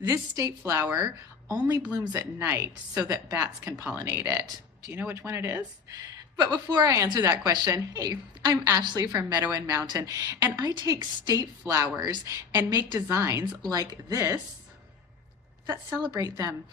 This state flower only blooms at night so that bats can pollinate it. Do you know which one it is? But before I answer that question, hey, I'm Ashley from Meadow Mountain, and I take state flowers and make designs like this that celebrate them.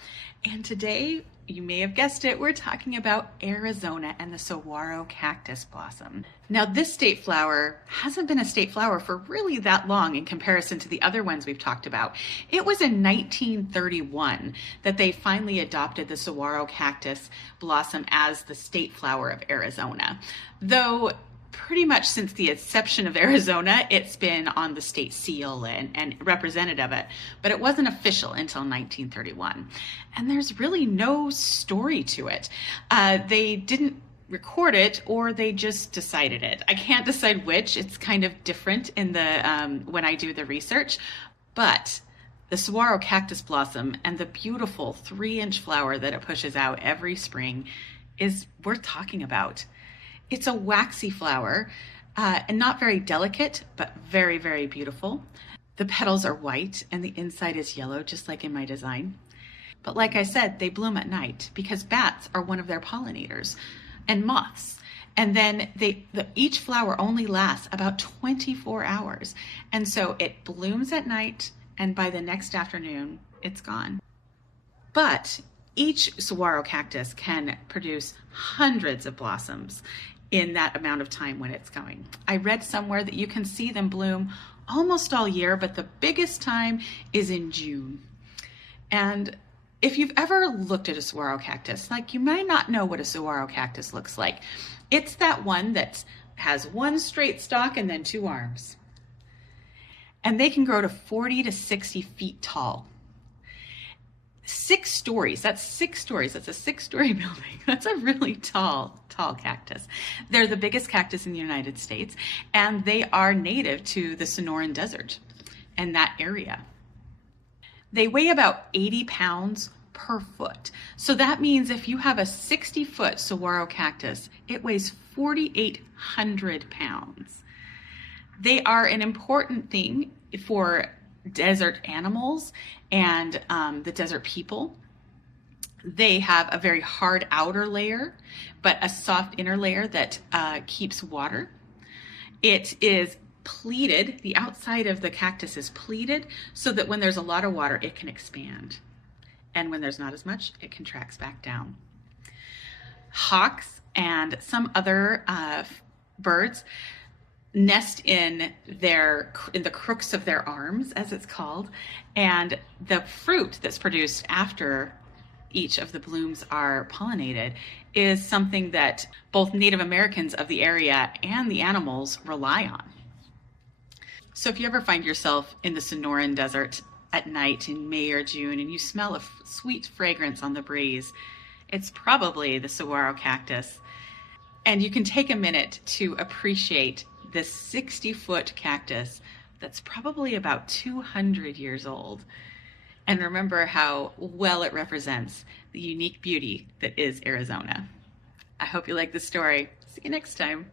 And today, you may have guessed it, we're talking about Arizona and the Saguaro Cactus blossom. Now, this state flower hasn't been a state flower for really that long in comparison to the other ones we've talked about. It was in 1931 that they finally adopted the Saguaro Cactus blossom as the state flower of Arizona. Though pretty much since the inception of Arizona, it's been on the state seal and representative of it, but it wasn't official until 1931. And there's really no story to it. They didn't record it, or they just decided it. I can't decide which. It's kind of different in the when I do the research, but the saguaro cactus blossom and the beautiful 3-inch flower that it pushes out every spring is worth talking about. It's a waxy flower and not very delicate, but very, very beautiful. The petals are white and the inside is yellow, just like in my design. But like I said, they bloom at night because bats are one of their pollinators, and moths. And then each flower only lasts about 24 hours. And so it blooms at night, and by the next afternoon, it's gone. But each saguaro cactus can produce hundreds of blossoms in that amount of time when it's going. I read somewhere that you can see them bloom almost all year, but the biggest time is in June. And if you've ever looked at a saguaro cactus, like, you might not know what a saguaro cactus looks like. It's that one that has one straight stalk and then 2 arms. And they can grow to 40 to 60 feet tall. 6 stories, that's 6 stories, that's a 6-story building. That's a really tall cactus. They're the biggest cactus in the United States, and they are native to the Sonoran Desert and that area. They weigh about 80 pounds per foot. So that means if you have a 60-foot saguaro cactus, it weighs 4,800 pounds. They are an important thing for desert animals and the desert people. They have a very hard outer layer, but a soft inner layer that keeps water. It is pleated, the outside of the cactus is pleated so that when there's a lot of water, it can expand. And when there's not as much, it contracts back down. Hawks and some other birds nest in the crooks of their arms, as it's called, and the fruit that's produced after each of the blooms are pollinated is something that both Native Americans of the area and the animals rely on. So if you ever find yourself in the Sonoran Desert at night in May or June and you smell a sweet fragrance on the breeze, it's probably the saguaro cactus. And you can take a minute to appreciate this 60-foot cactus that's probably about 200 years old. And remember how well it represents the unique beauty that is Arizona. I hope you like the story. See you next time.